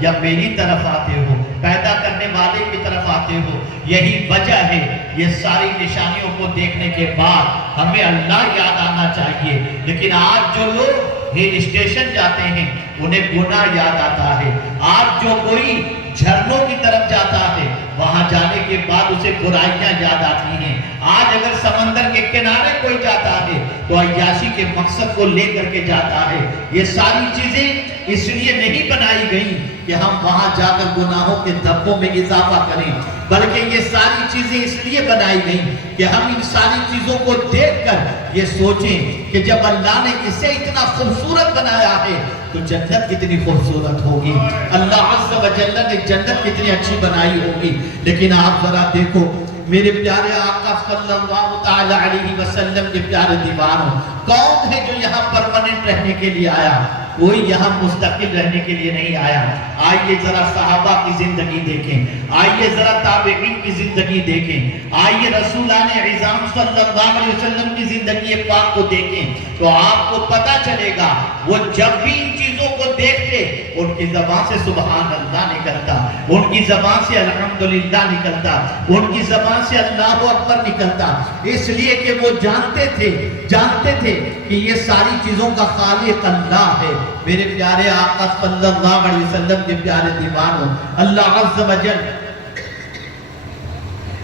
یا میری طرف آتے ہو، پیدا کرنے والے کی طرف آتے ہو. یہی وجہ ہے یہ ساری نشانیوں کو دیکھنے کے بعد ہمیں اللہ یاد آنا چاہیے. لیکن آج جو لوگ ہل اسٹیشن جاتے ہیں انہیں گناہ یاد آتا ہے. آج جو کوئی جھرنوں کی طرف جاتا ہے وہاں جانے کے بعد اسے برائیاں یاد آتی ہیں. آج اگر سمندر کے کنارے کوئی جاتا ہے تو عیاشی کے مقصد کو لے کر کے جاتا ہے. یہ ساری چیزیں اس لیے نہیں بنائی گئی کہ ہم وہاں جا کر گناہوں کے دھبوں میں اضافہ کریں، بلکہ یہ ساری چیزیں اس لیے بنائی گئی کہ ہم ان ساری چیزوں کو دیکھ کر یہ سوچیں کہ جب اللہ نے اسے اتنا خوبصورت بنایا ہے تو جنت کتنی خوبصورت ہوگی، اللہ عز و جل نے جنت کتنی اچھی بنائی ہوگی. لیکن آپ ذرا دیکھو میرے پیارے آقا صلی اللہ تعالی علیہ وسلم کے پیارے دیوانوں، کون ہے جو یہاں پرماننٹ رہنے کے لیے آیا؟ کوئی یہاں مستقل رہنے کے لیے نہیں آیا. آئیے ذرا صحابہ کی زندگی دیکھیں، آئیے ذرا تابعین کی زندگی دیکھیں، آئیے رسولان عظام صلی اللہ علیہ وسلم کی زندگی پاک کو دیکھیں تو آپ کو پتا چلے گا وہ جب بھی ان چیزوں کو دیکھتے ان کی زبان سے سبحان اللہ نکلتا، ان کی زبان سے الحمدللہ نکلتا، ان کی زبان سے اللہ اکبر نکلتا. اس لیے کہ وہ جانتے تھے کہ یہ ساری چیزوں کا خالق اللہ ہے. میرے پیارے آقا صلی اللہ علیہ وسلم کے پیارے دیوانوں، اللہ عز و جل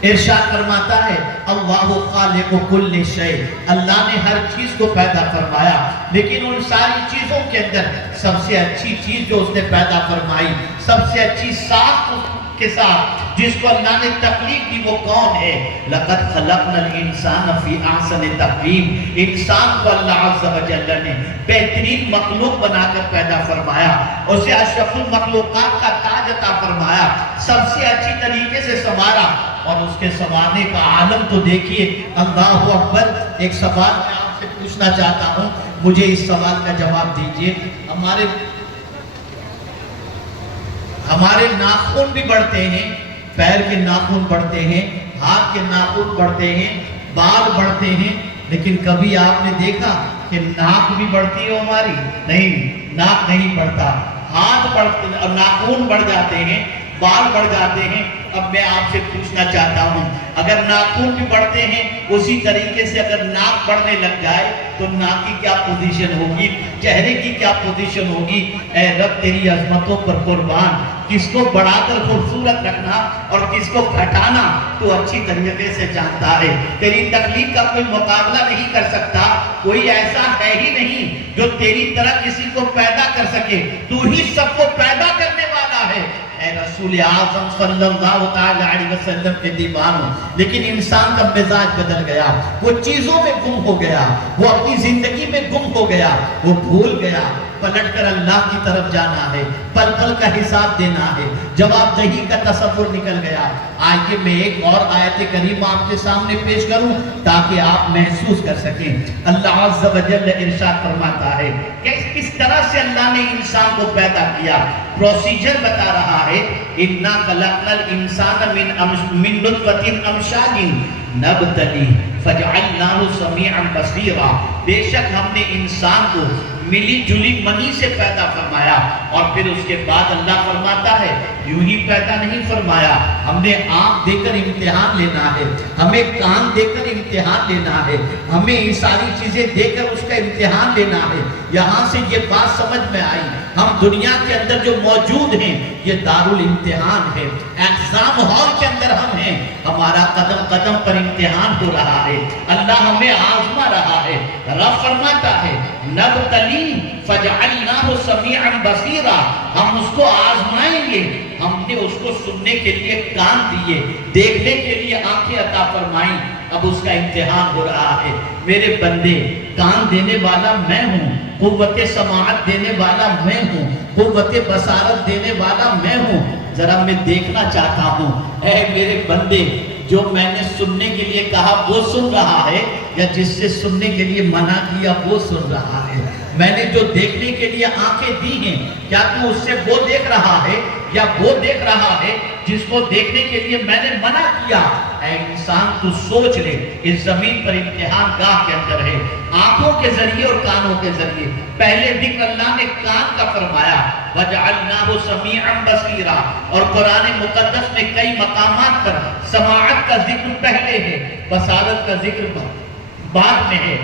ارشاد فرماتا ہے اللہ خالق کل شیء، اللہ نے ہر چیز کو پیدا فرمایا. لیکن ان ساری چیزوں کے اندر سب سے اچھی چیز جو اس نے پیدا فرمائی، سب سے اچھی ساخت کے ساتھ جس کو اللہ نے تخلیق دی وہ کون ہے؟ لَقَدْ خَلَقْنَا الْإِنسَانَ فِي أَحْسَنِ تَقْوِيمٍ. انسان کو اللہ عز و جل نے بہترین مخلوق بنا کر پیدا فرمایا، اسے اشرف المخلوقات کا تاج عطا فرمایا، سب سے اچھی طریقے سے سنوارا. اور اس کے سنوارنے کا عالم تو دیکھیے، اللہ اکبر. ایک سوال میں آپ سے پوچھنا چاہتا ہوں، مجھے اس سوال کا جواب دیجئے. ہمارے ناخن بھی بڑھتے ہیں، پیر کے ناخن بڑھتے ہیں، ہاتھ کے ناخن بڑھتے ہیں، بال بڑھتے ہیں، لیکن کبھی آپ نے دیکھا کہ ناک بھی بڑھتی ہے ہماری؟ نہیں، ناک نہیں بڑھتا. ہاتھ بڑھتے اور ناخن بڑھ جاتے ہیں، بال بڑھ جاتے ہیں. اب میں آپ سے پوچھنا چاہتا ہوں، اگر ناخن بھی بڑھتے ہیں اسی طریقے سے اگر ناک بڑھنے لگ جائے تو ناک کی کیا پوزیشن ہوگی، چہرے کی کیا پوزیشن ہوگی؟ اے رب تیری عظمتوں پر قربان، کس کو بڑھا کر خوبصورت رکھنا اور کس کو گھٹانا تو اچھی طریقے سے جانتا ہے. تیری تخلیق کا کوئی مقابلہ نہیں کر سکتا، کوئی ایسا ہے ہی نہیں جو تیری طرح کسی کو پیدا کر سکے. تو ہی سب کو پیدا کرنے والا ہے اے رسول اعظم صلی اللہ علیہ وسلم کے دیوانوں. لیکن انسان کا مزاج بدل گیا، وہ چیزوں میں گم ہو گیا، وہ اپنی زندگی میں گم ہو گیا، وہ بھول گیا. پلٹ کر اللہ کی طرف جانا ہے، پل پل کا حساب دینا ہے، جواب دہی کا تصور نکل گیا. آئیے میں ایک اور آیت کریمہ آپ کے سامنے پیش کروں تاکہ آپ محسوس کر سکیں. اللہ عز و جل ارشاد فرماتا ہے کہ کس طرح سے اللہ نے انسان کو پیدا کیا. پروسیجر بتا رہا ہے اِنَّا خَلَقْنَا الْإِنسَانَ مِن نُطْفَةٍ أَمْشَاجٍ نَبْتَلِيهِ فَجَعَلْنَاهُ سَمِيعًا بَصِيرًا. بے شک ہم نے انسان کو ملی جلی منی سے پیدا فرمایا. اور پھر اس کے بعد اللہ فرماتا ہے یوں ہی پیدا نہیں فرمایا، ہم نے آنکھ دے کر امتحان لینا ہے، ہمیں کان دے کر امتحان لینا ہے، ہمیں یہ ساری چیزیں دے کر اس کا امتحان لینا ہے. یہاں سے یہ بات سمجھ میں آئی ہم دنیا کے اندر جو موجود ہیں یہ دارالامتحان ہے، ایگزام ہال کے اندر ہم ہیں. ہمارا قدم قدم پر امتحان ہو رہا ہے، اللہ ہمیں آزما رہا ہے. رب فرماتا ہے نبتلی فجعلناہ سمیعا بصیرا، ہم اس کو آزمائیں گے. ہم نے اس کو سننے کے لیے کان دیے، دیکھنے کے لیے آنکھیں عطا فرمائیں. اب اس کا امتحان ہو رہا ہے. میرے بندے، کان دینے والا میں ہوں، قوت سماعت دینے والا میں ہوں، قوت بصارت دینے والا میں ہوں. ذرا میں دیکھنا چاہتا ہوں اے میرے بندے، جو میں نے سننے کے لیے کہا وہ سن رہا ہے یا جس سے سننے کے لیے منع کیا وہ سن رہا ہے؟ میں نے جو دیکھنے کے لیے آنکھیں دی ہیں کیا تو اس سے وہ دیکھ رہا ہے یا وہ دیکھ رہا ہے جس کو دیکھنے کے لیے میں نے منع کیا؟ اے انسان تو سوچ لے، اس زمین پر امتحان گاہ کے اندر ہے، آنکھوں کے ذریعے اور کانوں کے ذریعے. پہلے ذکر اللہ نے کان کا فرمایا، وَجَعَلْنَاهُ سَمِيعًا بَصِيرًا۔ اور قرآن مقدس میں کئی مقامات پر سماعت کا ذکر پہلے ہے، بصارت کا ذکر بعد میں ہے۔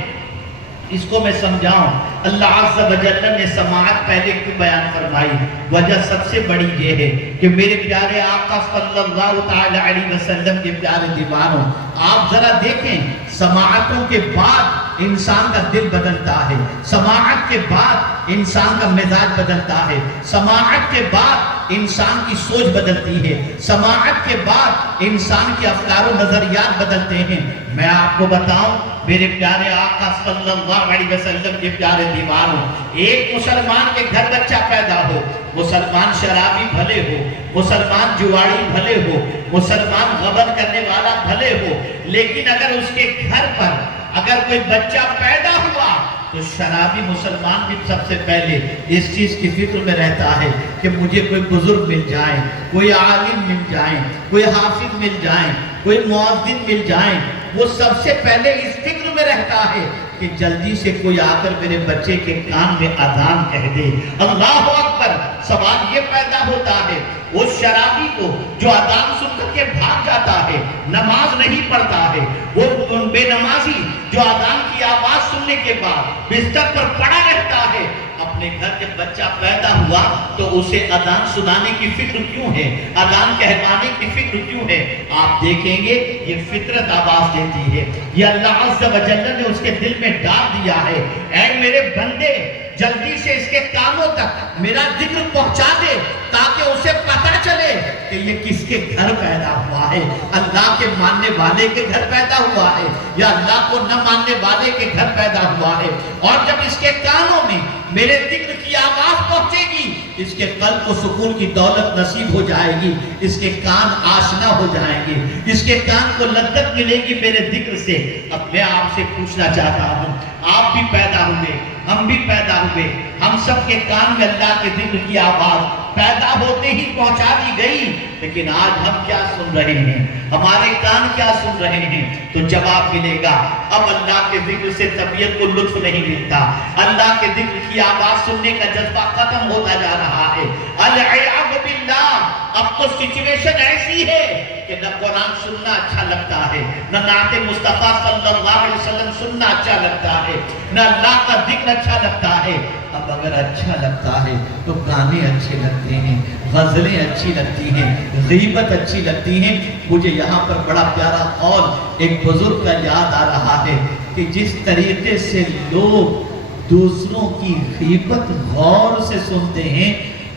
اس کو میں سمجھاؤں، اللہ عز و جل نے سماعت پہلے کیوں بیان فرمائی؟ وجہ سب سے بڑی یہ ہے کہ میرے پیارے آقا صلی اللہ تعالی علیہ وسلم کے پیارے دیوانوں، آپ ذرا دیکھیں، سماعتوں کے بعد انسان کا دل بدلتا ہے، سماعت کے بعد انسان کا مزاج بدلتا ہے، سماعت کے بعد انسان کی سوچ بدلتی ہے، سماعت کے بعد انسان کے افکار و نظریات بدلتے ہیں۔ میں آپ کو بتاؤں میرے پیارے آقا صلی اللہ علیہ وسلم کے پیارے دیوانوں، ایک مسلمان کے گھر بچہ پیدا ہو، مسلمان شرابی بھلے ہو، مسلمان جواڑی بھلے ہو، مسلمان غبن کرنے والا بھلے ہو، لیکن اگر اس کے گھر پر اگر کوئی بچہ پیدا ہوا تو شرابی مسلمان بھی سب سے پہلے اس چیز کی فکر میں رہتا ہے کہ مجھے کوئی بزرگ مل جائیں، کوئی عالم مل جائیں، کوئی حافظ مل جائیں، کوئی مؤذن مل جائیں۔ وہ سب سے پہلے اس فکر میں رہتا ہے کہ جلدی سے کوئی آ کر میرے بچے کے کان میں اذان کہہ دے۔ اللہ اکبر! سوال یہ پیدا ہوتا ہے اس شرابی کو جو اذان سن کر کے بھاگ جاتا ہے، نماز نہیں پڑھتا ہے، وہ بے نمازی جو اذان کی آواز سننے کے بعد بستر پر پڑا رہتا ہے، اپنے گھر جب بچہ پیدا ہوا تو اسے اذان سنانے کی فکر کیوں ہے، اذان کہوانے کی فکر کیوں ہے؟ آپ دیکھیں گے یہ فطرت آواز دیتی ہے، یہ اللہ عز و جل نے اس کے دل میں ڈال دیا ہے، اے میرے بندے جلدی سے اس کے کانوں تک میرا ذکر پہنچا دے تاکہ اسے پتہ چلے کہ یہ کس کے گھر پیدا ہوا ہے، اللہ کے ماننے والے کے گھر پیدا ہوا ہے یا اللہ کو نہ ماننے والے کے گھر پیدا ہوا ہے۔ اور جب اس کے کانوں میں میرے ذکر کی آواز پہنچے گی، اس کے قلب کو سکون کی دولت نصیب ہو جائے گی، اس کے کان آشنا ہو جائیں گے، اس کے کان کو لذت ملے گی میرے ذکر سے۔ اب میں آپ سے پوچھنا چاہتا ہوں، آپ بھی پیدا ہوئے، ہم بھی پیدا ہوئے، ہم سب کے کان میں اللہ کے ذکر کی آواز پیدا ہوتے ہی پہنچا دی گئی، لیکن آج ہم کیا سن رہے ہیں، ہمارے کان کیا سن رہے ہیں؟ تو جواب ملے گا اب اللہ کے ذکر سے طبیعت کو لطف نہیں ملتا، اللہ کے ذکر کی آواز سننے کا جذبہ ختم ہوتا جا رہا ہے۔ العیاذ باللہ! اب تو سچویشن ایسی ہے کہ نہ قرآن سننا اچھا لگتا ہے، نہ نعت مصطفیٰ صلی اللہ علیہ وسلم سننا اچھا لگتا ہے، نہ اللہ کا ذکر اچھا لگتا ہے۔ اب اگر اچھا لگتا ہے تو گانے اچھے لگتے ہیں، غزلیں اچھی لگتی ہیں، غیبت اچھی لگتی ہیں۔ مجھے یہاں پر بڑا پیارا قول ایک بزرگ کا یاد آ رہا ہے کہ جس طریقے سے لوگ دوسروں کی غیبت غور سے سنتے ہیں،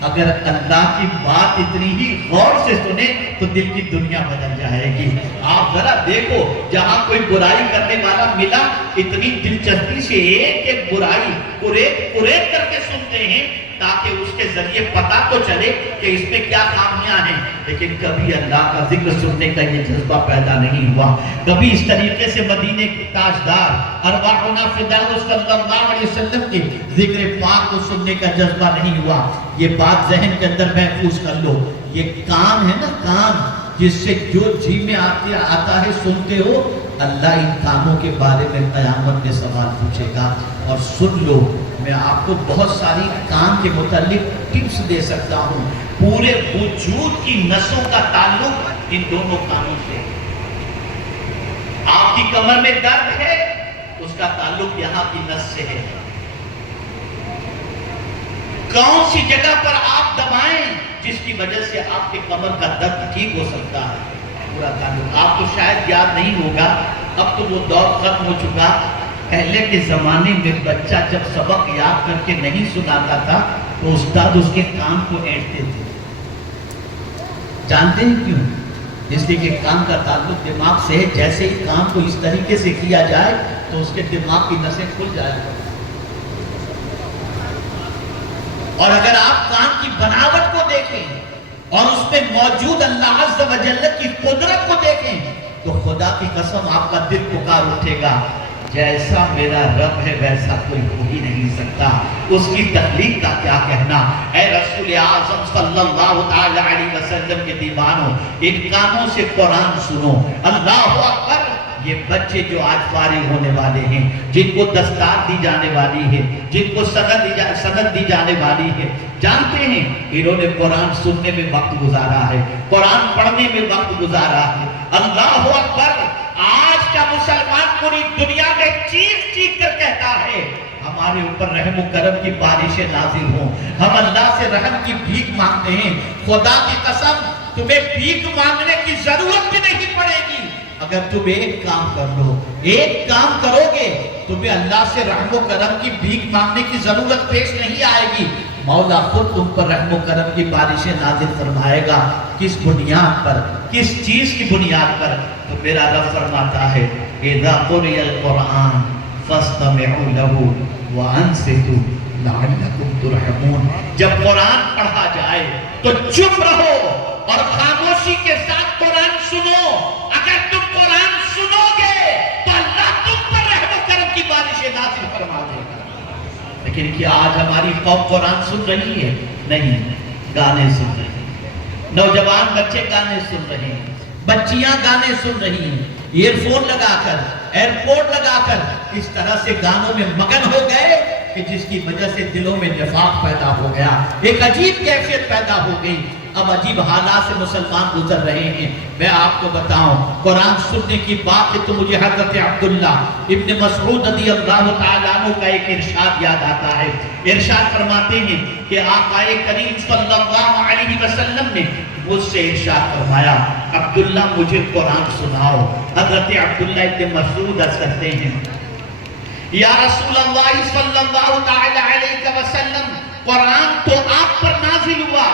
اگر اللہ کی بات اتنی ہی غور سے سنیں تو دل کی دنیا بدل جائے گی۔ آپ ذرا دیکھو، جہاں کوئی برائی کرنے والا ملا، اتنی دلچسپی سے ایک ایک برائی قریب کر کے سنتے ہیں تاکہ اس کے ذریعے پتہ تو چلے کہ اس میں کیا خامیاں ہیں، لیکن کبھی اللہ کا ذکر سننے کا یہ جذبہ پیدا نہیں ہوا۔ کبھی اس طریقے سے مدینے کے تاجدار ارواحنا فداء صلی اللہ علیہ وسلم کے ذکر پاک کو سننے کا جذبہ نہیں ہوا۔ یہ بات ذہن کے اندر محفوظ کر لو، یہ کان ہے نا، کان جس سے جو جی میں آتا ہے سنتے ہو، اللہ ان کانوں کے بارے میں قیامت میں سوال پوچھے گا۔ اور سن لو، میں آپ کو بہت ساری کان کے متعلق ٹپس دے سکتا ہوں۔ پورے وجود کی نسوں کا تعلق ان دونوں کانوں سے۔ آپ کی کمر میں درد ہے، اس کا تعلق یہاں کی نس سے ہے۔ کون سی جگہ پر آپ دبائیں جس کی وجہ سے آپ کے کمر کا درد ٹھیک ہو سکتا ہے، پورا تعلق۔ آپ کو شاید یاد نہیں ہوگا، اب تو وہ دور ختم ہو چکا۔ پہلے کے زمانے میں بچہ جب سبق یاد کر کے نہیں سناتا تھا تو استاد اس کے کان کو اینٹتے تھے۔ جانتے ہیں کیوں؟ اس لیے کہ کان کا تعلق دماغ سے ہے، جیسے ہی کام کو اس طریقے سے کیا جائے تو اس کے دماغ کی نسیں کھل جائے گا۔ اور اگر آپ کان کی بناوٹ کو دیکھیں اور اس میں موجود اللہ عز و جل کی قدرت کو دیکھیں تو خدا کی قسم آپ کا دل پکار اٹھے گا، جیسا میرا رب ہے ویسا کوئی ہو ہی نہیں سکتا۔ اس کی تخلیق کا کیا کہنا۔ اے رسول اعظم صلی اللہ تعالی علیہ وسلم کے دیوانوں، ان کانوں سے قرآن سنو۔ اللہ اکبر! یہ بچے جو آج فارغ ہونے والے ہیں، جن کو دستار دی جانے والی ہے، جن کو سند دی جانے والی ہے، جانتے ہیں انہوں نے قرآن سننے میں وقت گزارا ہے، قرآن پڑھنے میں وقت گزارا ہے۔ اللہ اکبر! آج کا مسلمان پوری دنیا میں چیخ چیخ کر کہتا ہے ہمارے اوپر رحم و کرم کی بارشیں نازل ہوں، ہم اللہ سے رحم کی بھیک مانگتے ہیں۔ خدا کی قسم تمہیں بھیک مانگنے کی ضرورت بھی نہیں پڑے گی اگر تم ایک کام کر لو، ایک کام کرو گے تمہیں اللہ سے رحم و کرم کی بھیک مانگنے کی ضرورت پیش نہیں آئے گی، مولا خود تم پر رحم و کرم کی بارشیں نازل فرمائے گا۔ کس بنیاد پر؟ کس چیز کی بنیاد پر؟ تو میرا رب فرماتا ہے اذا قرئ القرآن فاستمعوا له وانصتوا لعلکم ترحمون۔ جب قرآن پڑھا جائے تو چپ رہو اور خاموشی کے ساتھ قرآن سنو۔ اگر تم قرآن سنو گے تو اللہ تم پر رحم و کرم کی بارشیں نازل فرما دے گا۔ لیکن کیا آج ہماری قوم قرآن سن رہی ہے؟ نہیں، گانے سن رہی ہیں، نوجوان بچے گانے سن رہے ہیں، بچیاں گانے سن رہی ہیں، ایئر فون لگا کر، ایئرپورٹ لگا کر اس طرح سے گانوں میں مگن ہو گئے کہ جس کی وجہ سے دلوں میں نفاق پیدا ہو گیا، ایک عجیب کیفیت پیدا ہو گئی۔ اب عجیب حالات سے مسلمان گزر رہے ہیں۔ میں آپ کو بتاؤں، قرآن سننے کی بات ہے تو مجھے حضرت عبداللہ ابن مسعود رضی اللہ تعالیٰ عنہ کا ایک ارشاد یاد آتا ہے۔ ارشاد فرماتے ہیں کہ آقا کریم صلی اللہ علیہ وسلم نے مجھ سے ارشاد فرمایا عبداللہ مجھے قرآن سناؤ۔ حضرت عبداللہ ابن مسعود عرض کرتے ہیں یا رسول اللہ صلی اللہ تعالیٰ علیہ وسلم قرآن تو آپ پر نازل ہوا،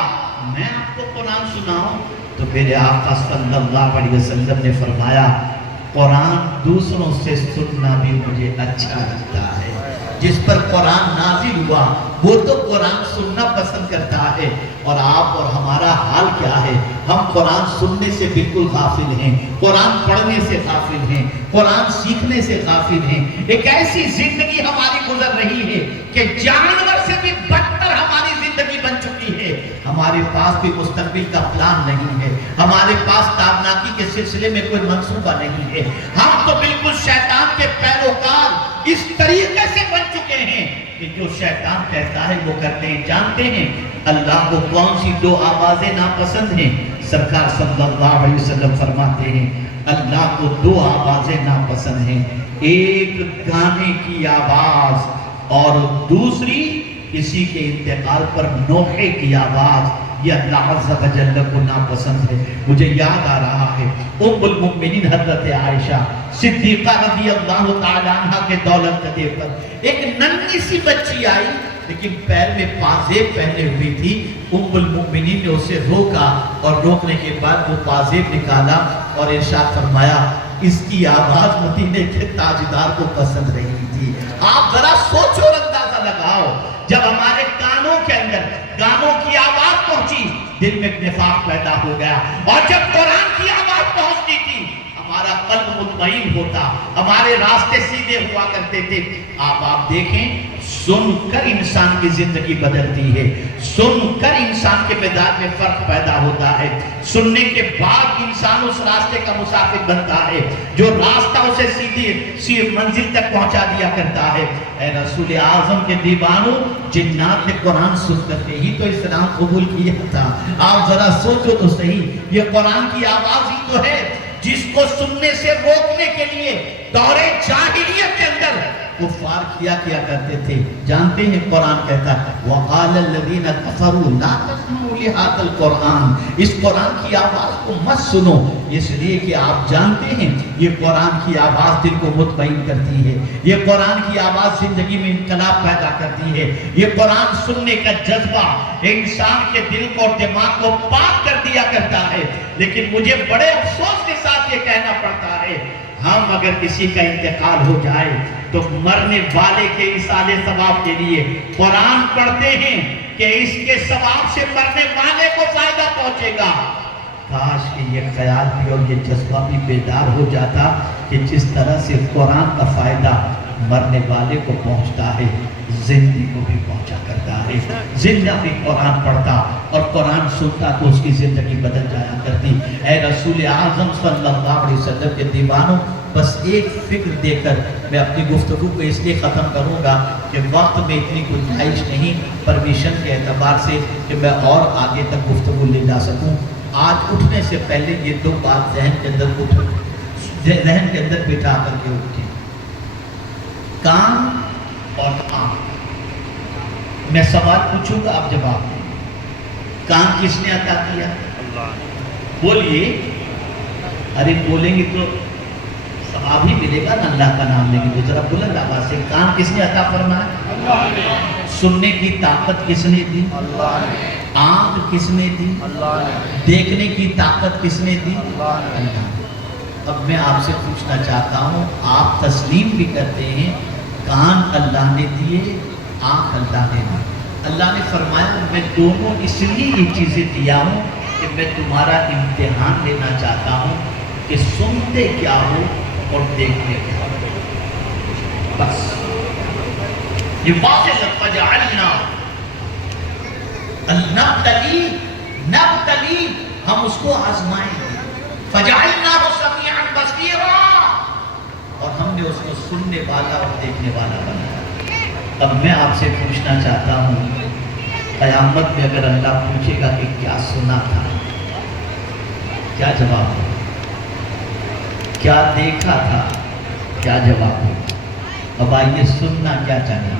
میں آپ کو قرآن سناؤں؟ تو میرے آقا صلی اللہ علیہ وسلم نے فرمایا قرآن دوسروں سے سننا بھی مجھے اچھا لگتا ہے۔ جس پر قرآن نازل ہوا وہ تو قرآن سننا پسند کرتا ہے، اور آپ اور ہمارا حال کیا ہے؟ ہم قرآن سننے سے بالکل غافل ہیں، قرآن پڑھنے سے غافل ہیں، قرآن سیکھنے سے غافل ہیں۔ ایک ایسی زندگی ہماری گزر رہی ہے کہ جانور سے بھی بدتر ہماری زندگی بن چکی ہے۔ ہمارے پاس بھی مستقبل کا پلان نہیں ہے، ہمارے پاس تابناکی کے سلسلے میں کوئی منصوبہ نہیں ہے۔ ہم تو بالکل شیطان کے پیروکار اس طریقے سے بن چکے ہیں کہ جو شیطان کہتا ہے وہ کرتے ہیں۔ جانتے ہیں اللہ کو کون سی دو آوازیں ناپسند ہیں؟ سرکار صلی اللہ علیہ وسلم فرماتے ہیں اللہ کو دو آوازیں ناپسند ہیں، ایک گانے کی آواز اور دوسری کسی کے انتقال پر نوحے کی آواز، یہ اللہ عز و جل کو ناپسند ہے۔ مجھے یاد آ رہا ہے ام المؤمنین حضرت عائشہ صدیقہ رضی اللہ تعالیٰ عنہ کے دولت قدے پر ایک ننھی سی بچی آئی لیکن پیر میں پازیب پہنے ہوئی تھی۔ ام المؤمنین نے اسے روکا اور روکنے کے بعد وہ پازیب نکالا اور ارشاد فرمایا اس کی آواز مدینے کے تاجدار کو پسند رہی تھی۔ آپ ذرا سوچو اور اندازہ لگاؤ، جب ہمارے کانوں کے اندر گانوں کی آواز پہنچی دل میں نفاق پیدا ہو گیا، اور جب قرآن کی آواز پہنچتی تھی ہمارا قلب مطمئن ہوتا، ہمارے راستے سیدھے ہوا کرتے تھے۔ آپ دیکھیں سن کر انسان کی زندگی بدلتی ہے، سن کر انسان کے مزاج میں فرق پیدا ہوتا ہے، سننے کے بعد انسان اس راستے کا مسافر بنتا ہے جو راستہ اسے سیدھی منزل تک پہنچا دیا کرتا ہے۔ اے رسول اعظم کے دیوانوں، جنات نے قرآن سن کرتے ہی تو اسلام قبول کیا تھا۔ آپ ذرا سوچو تو صحیح، یہ قرآن کی آواز ہی تو ہے جس کو سننے سے روکنے کے لیے دور جاہلیت کے اندر کفار کیا کرتے تھے۔ جانتے ہیں قرآن کہتا ہے وَقَالَ الَّذِينَ كَفَرُوا لَا تَسْمَعُوا لِهَذَا الْقُرْآنِ، اس قرآن کی آواز کو مت سنو، اس لیے کہ آپ جانتے ہیں یہ قرآن کی آواز دل کو مطمئن کرتی ہے، یہ قرآن کی آواز زندگی میں انقلاب پیدا کرتی ہے، یہ قرآن سننے کا جذبہ انسان کے دل کو اور دماغ کو پاک کر دیا کرتا ہے۔ لیکن مجھے بڑے افسوس کے ساتھ یہ کہنا پڑتا ہے ہم اگر کسی کا انتقال ہو جائے تو مرنے والے کے ایصال ثواب کے لیے قرآن پڑھتے ہیں کہ اس کے ثواب سے مرنے والے کو فائدہ پہنچے گا۔ کاش کہ یہ خیال بھی اور یہ جذبہ بھی بیدار ہو جاتا کہ جس طرح سے قرآن کا فائدہ مرنے والے کو پہنچتا ہے زندگی کو بھی پہنچا کرتا ہے۔ زندہ بھی قرآن پڑھتا اور قرآن سنتا تو اس کی زندگی بدل جایا کرتی۔ اے رسول اعظم صلی اللہ علیہ وسلم کے دیوانوں، بس ایک فکر دے کر میں اپنی گفتگو کو اس لیے ختم کروں گا کہ وقت میں اتنی گنجائش نہیں پرمیشن کے اعتبار سے کہ میں اور آگے تک گفتگو لے جا سکوں۔ آج اٹھنے سے پہلے یہ دو بات ذہن کے اندر بٹھا کر کے اٹھیں، کان اور آنکھ۔ میں سوال پوچھوں گا، آپ جواب دیں۔ کان کس نے عطا کیا؟ بولیے، ارے بولیں گے تو ثواب ہی ملے گا نا، اللہ کا نام لیں گے تو ذرا بلند آواز سے۔ کان کس نے عطا فرمایا؟ اللہ نے۔ سننے کی طاقت کس نے دی؟ اللہ نے۔ آنکھ کس نے دی؟ اللہ نے۔ دیکھنے کی طاقت کس نے دی؟ اللہ نے۔ اب میں آپ سے پوچھنا چاہتا ہوں، آپ تسلیم بھی کرتے ہیں کان اللہ نے دیے، آنکھ اللہ نے دی۔ اللہ نے فرمایا میں دونوں اس لیے یہ چیزیں دیا ہوں کہ میں تمہارا امتحان لینا چاہتا ہوں کہ سنتے کیا ہو اور دیکھتے کیا ہو۔ بس یہ واضح فجعلنا نبتلی، ہم اس کو آزمائیں گے۔ فجعلنا سمیعا بصیرا، اور ہم نے اس کو سننے والا اور دیکھنے والا بنایا۔ اب میں آپ سے پوچھنا چاہتا ہوں، قیامت میں اگر اللہ پوچھے گا کہ کیا سنا تھا، کیا جواب ہو؟ کیا دیکھا تھا، کیا جواب ہو؟ اب آئیے، سننا کیا چاہیے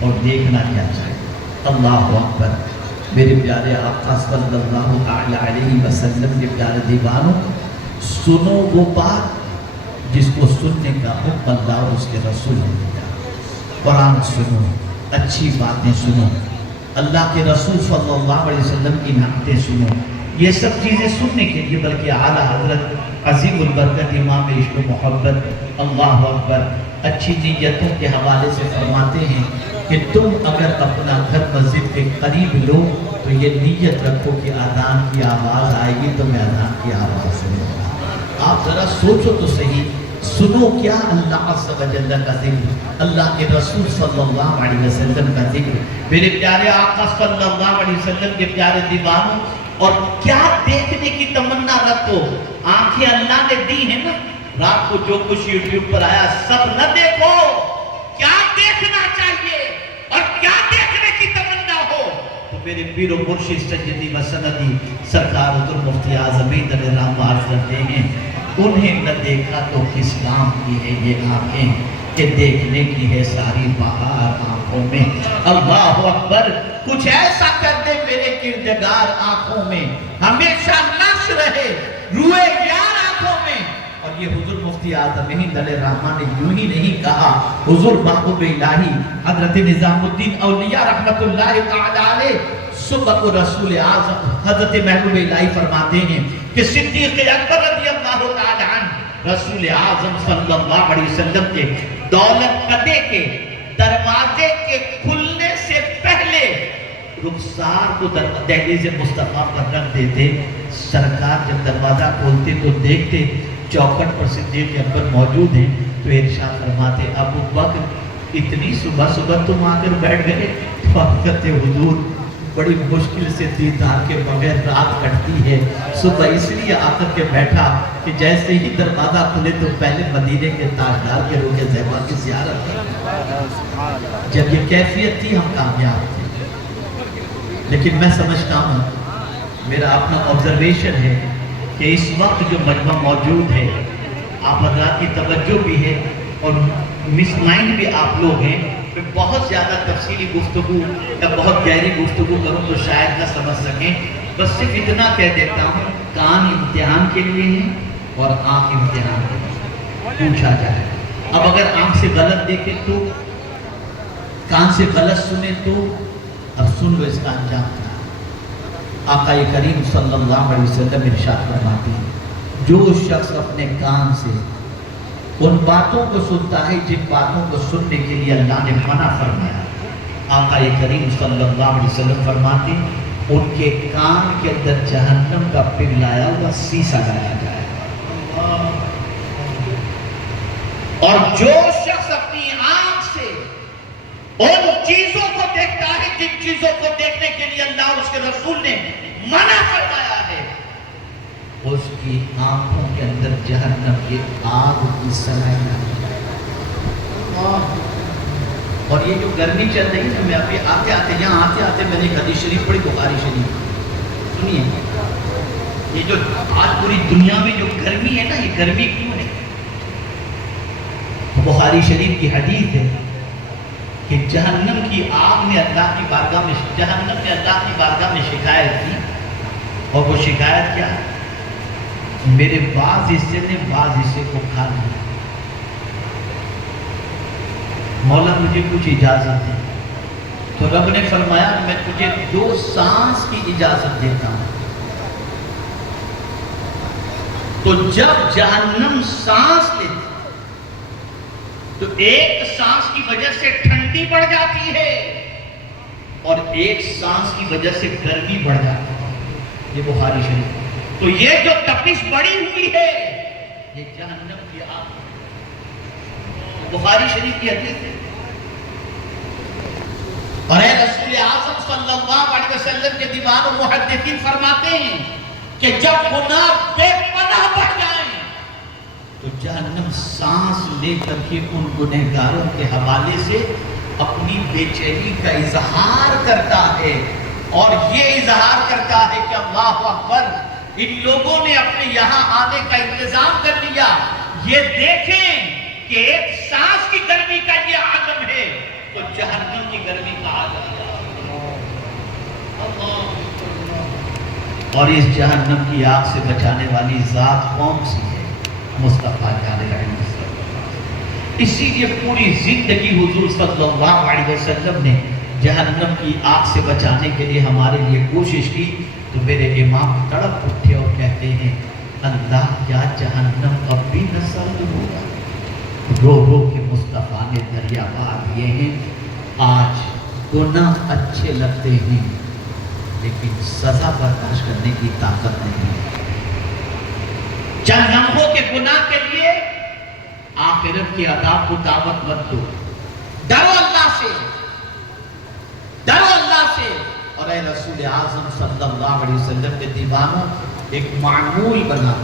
اور دیکھنا کیا چاہیے؟ اللہ اکبر۔ میرے پیارے آقا صلی اللہ علیہ وسلم کے پیارے دیوانوں، سنو وہ بات جس کو سننے کا حکم اللہ اور اس کے رسول نے دیا۔ قرآن سنو، اچھی باتیں سنو، اللہ کے رسول صلی اللہ علیہ وسلم کی نعتیں سنو، یہ سب چیزیں سننے کے لیے، بلکہ اعلیٰ حضرت عظیم البرکت امام عشق و محبت اللہ اکبر اچھی نیتوں کے حوالے سے فرماتے ہیں کہ تم اگر اپنا گھر مسجد کے قریب لو تو یہ نیت رکھو کہ اذان کی آواز آئے گی تو میں اذان کی آواز سنوں گا۔ آپ ذرا سوچو تو صحیح، سنو کیا؟ اللہ عز و جل کا ذکر، اللہ کے رسول صلی اللہ علیہ وسلم کا ذکر، میرے پیارے آقا صلی اللہ علیہ وسلم کے پیارے دیوانوں، اور کیا دیکھنے کی تمنا رکھو؟ آنکھیں اللہ نے دی ہیں نا، رات کو جو کچھ یوٹیوب پر آیا سب نہ دیکھو، کیا دیکھنا چاہیے اور کیا دیکھنے کی تمنا ہو تو میرے پیر و مرشد سیدی و سندی سرکار حضور مفتی اعظم علیہ رحمہ عرض کرتے ہیں، انہیں نہ دیکھا تو کس کام کی ہے یہ آنکھیں کہ دیکھنے کی ہے ساری بہار آنکھوں میں۔ اللہ اکبر، کچھ ایسا کر دے میرے کردگار آنکھوں میں، ہمیشہ نقش رہے روئے یار آنکھوں میں۔ اور یہ حضور مفتی اعظم علیہ رحمہ نے یوں ہی نہیں کہا، حضور محبوب الہی حضرت نظام الدین اولیاء رحمت اللہ تعالی علیہ صبح کو رسول اعظم حضرت محبوب الہی فرماتے ہیں کہ صدیق اکبر رضی اللہ تعالی عنہ رسول اعظم صلی اللہ علیہ وسلم کے دولت قدے کے دروازے کے کھلنے سے پہلے رخسار کو دہلیز مصطفیٰ پر رکھ دیتے۔ سرکار جب دروازہ کھولتے تو دیکھتے چوکھٹ پر صدیق اکبر موجود ہیں تو ارشاد فرماتے، ابو بکر اتنی صبح صبح تم آ کر بیٹھ گئے؟ تو آپ کہتے حضور بڑی مشکل سے دیدار کے بغیر رات کٹتی ہے، صبح اس لیے آ کر کے بیٹھا کہ جیسے ہی دروازہ کھلے تو پہلے مدینے کے تاجدار کے روح زیبا کی زیارت ہے۔ جب یہ کیفیت تھی ہم کامیاب تھے، لیکن میں سمجھتا ہوں، میرا اپنا آبزرویشن ہے کہ اس وقت جو مجمع موجود ہے آپ حضرات کی توجہ بھی ہے اور مس مائنڈ بھی آپ لوگ ہیں، میں بہت زیادہ تفصیلی گفتگو یا بہت گہری گفتگو کروں تو شاید نہ سمجھ سکیں، بس صرف اتنا کہہ دیتا ہوں، کان امتحان کے لیے ہیں اور آنکھ امتحان کے لیے پوچھا جائے۔ اب اگر آنکھ سے غلط دیکھیں تو، کان سے غلط سنیں تو، اب سن لو اس کا انجام کیا۔ آقا کریم صلی اللہ علیہ وسلم ارشاد فرماتے ہیں، جو شخص اپنے کان سے ان باتوں کو سنتا ہے جن باتوں کو سننے کے لیے اللہ نے منع فرمایا، آقا کریم صلی اللہ علیہ وسلم فرماتے ہیں ان کے کان کے اندر جہنم کا پگھلایا ہوا سیسا ڈالا جائے گا۔ اور جو شخص اپنی آنکھ سے ان چیزوں کو دیکھتا ہے جن چیزوں کو دیکھنے کے لیے اللہ اور اس کے رسول نے منع فرمایا ہے، اس کی آنکھوں کے اندر جہنم کی آگ کی سلائیاں۔ اور یہ جو گرمی چل رہی ہے، میں ابھی یہاں آتے میں نے ایک حدیث شریف پڑھی، بخاری شریف سنیے۔ یہ جو آج پوری دنیا میں جو گرمی ہے نا، یہ گرمی کیوں ہے؟ بخاری شریف کی حدیث ہے کہ جہنم کی آگ میں اللہ کی بارگاہ میں، جہنم نے اللہ کی بارگاہ میں شکایت کی، اور وہ شکایت کیا؟ میرے بعض حصے نے بعض حصے کو کھا لیا، مولا مجھے کچھ اجازت دے۔ تو رب نے فرمایا میں تجھے 2 سانس کی اجازت دیتا ہوں۔ تو جب جہنم سانس لیتی تو ایک سانس کی وجہ سے ٹھنڈی بڑھ جاتی ہے اور ایک سانس کی وجہ سے گرمی بڑھ جاتی ہے۔ یہ بخاری شریف۔ تو یہ جو تپش بڑی ہوئی ہے یہ جہنم کی آگ، بخاری شریف کی حدیث ہے۔ اور اے رسول اعظم صلی اللہ علیہ وسلم کے دیوان و محدثین فرماتے ہیں کہ جب گناہ بے پناہ بڑھ جائیں تو جہنم سانس لے کر کے ان گنہگاروں کے حوالے سے اپنی بے چینی کا اظہار کرتا ہے، اور یہ اظہار کرتا ہے کہ اللہ اکبر، ان لوگوں نے اپنے یہاں آنے کا انتظام کر لیا، یہ دیکھیں کہ ایک سانس کی گرمی کا یہ عالم ہے تو جہنم کی گرمی کا عالم ہے۔ اور اس جہنم کی آگ سے بچانے والی ذات کون سی ہے؟ مصطفیٰ علیہ السلام۔ اسی لیے پوری زندگی حضور صلی اللہ علیہ وسلم نے جہنم کی آگ سے بچانے کے لیے ہمارے لیے کوشش کی۔ تو میرے امام تڑپ اٹھے اور کہتے ہیں اللہ کیا جہنم اب بھی نہ سرد ہوگا؟ رو رو کے مصطفیٰ نے دریا پار دیے ہیں۔ آج گناہ اچھے لگتے ہیں لیکن سزا برداشت کرنے کی طاقت نہیں ہے۔ چند لمحوں کے گناہ کے لیے آخرت کی عذاب کو دعوت مت دو۔ ڈرو اللہ سے، ڈرو اللہ سے۔ اور اے رسول اعظم صلی اللہ علیہ وسلم کے دیوانوں، ایک معمول بنا،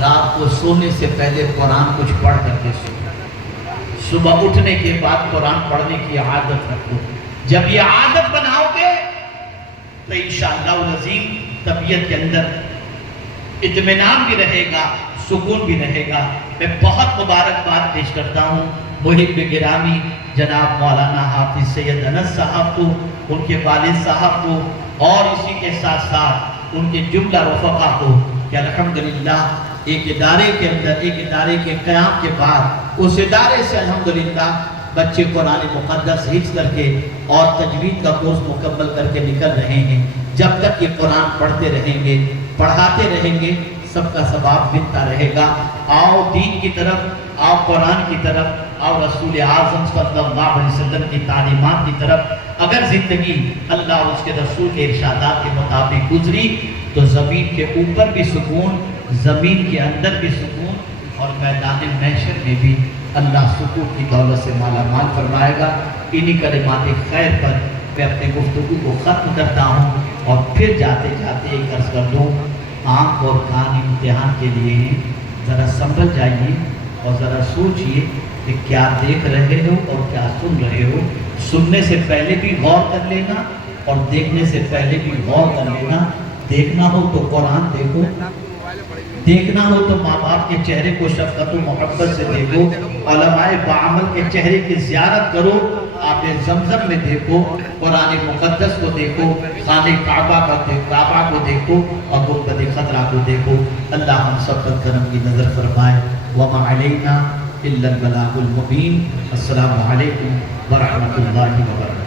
رات کو سونے سے پہلے قرآن کچھ پڑھ کر کے سو، صبح اٹھنے کے بعد قرآن پڑھنے کی عادت رکھو۔ جب یہ عادت بناؤ گے تو انشاءاللہ العظیم طبیعت کے اندر اطمینان بھی رہے گا، سکون بھی رہے گا۔ میں بہت مبارکباد پیش کرتا ہوں محب گرامی جناب مولانا حافظ سید انس صاحب کو، ان کے والد صاحب کو، اور اسی کے ساتھ ساتھ ان کے جملہ رفقا کو کہ الحمدللہ ایک ادارے کے اندر، ایک ادارے کے قیام کے بعد اس ادارے سے الحمدللہ بچے قرآن مقدس حفظ کر کے اور تجوید کا کورس مکمل کر کے نکل رہے ہیں۔ جب تک یہ قرآن پڑھتے رہیں گے، پڑھاتے رہیں گے، سب کا ثواب ملتا رہے گا۔ آؤ دین کی طرف، آؤ قرآن کی طرف، آؤ رسول اعظم صلی اللہ علیہ وسلم کی تعلیمات کی طرف۔ اگر زندگی اللہ اور اس کے رسول کے ارشادات کے مطابق گزری تو زمین کے اوپر بھی سکون، زمین کے اندر بھی سکون، اور میدان محشر میں بھی اللہ سکون کی دولت سے مالا مال فرمائے گا۔ انہی کلمات خیر پر میں اپنے گفتگو کو ختم کرتا ہوں، اور پھر جاتے جاتے ایک عرض کر دوں، آنکھ اور کان امتحان کے لیے ہیں، ذرا سنبھل جائیے اور ذرا سوچئے کہ کیا دیکھ رہے ہو اور کیا سن رہے ہو۔ سننے سے پہلے بھی غور کر لینا اور دیکھنے سے پہلے بھی غور کر لینا۔ دیکھنا ہو تو قرآن دیکھو، دیکھنا ہو تو ماں باپ کے چہرے کو شفقت و محبت سے دیکھو، علماء بعمل کے چہرے کی زیارت کرو، آب زمزم میں دیکھو، قرآن مقدس کو دیکھو، خانہ کعبہ کو دیکھو، اور گنبد خضرا کو دیکھو۔ اللہ ہم سب پر کرم کی نظر فرمائے۔ وما علینا الا البلاغ المبین۔ السلام علیکم ورحمۃ اللہ وبرکاتہ۔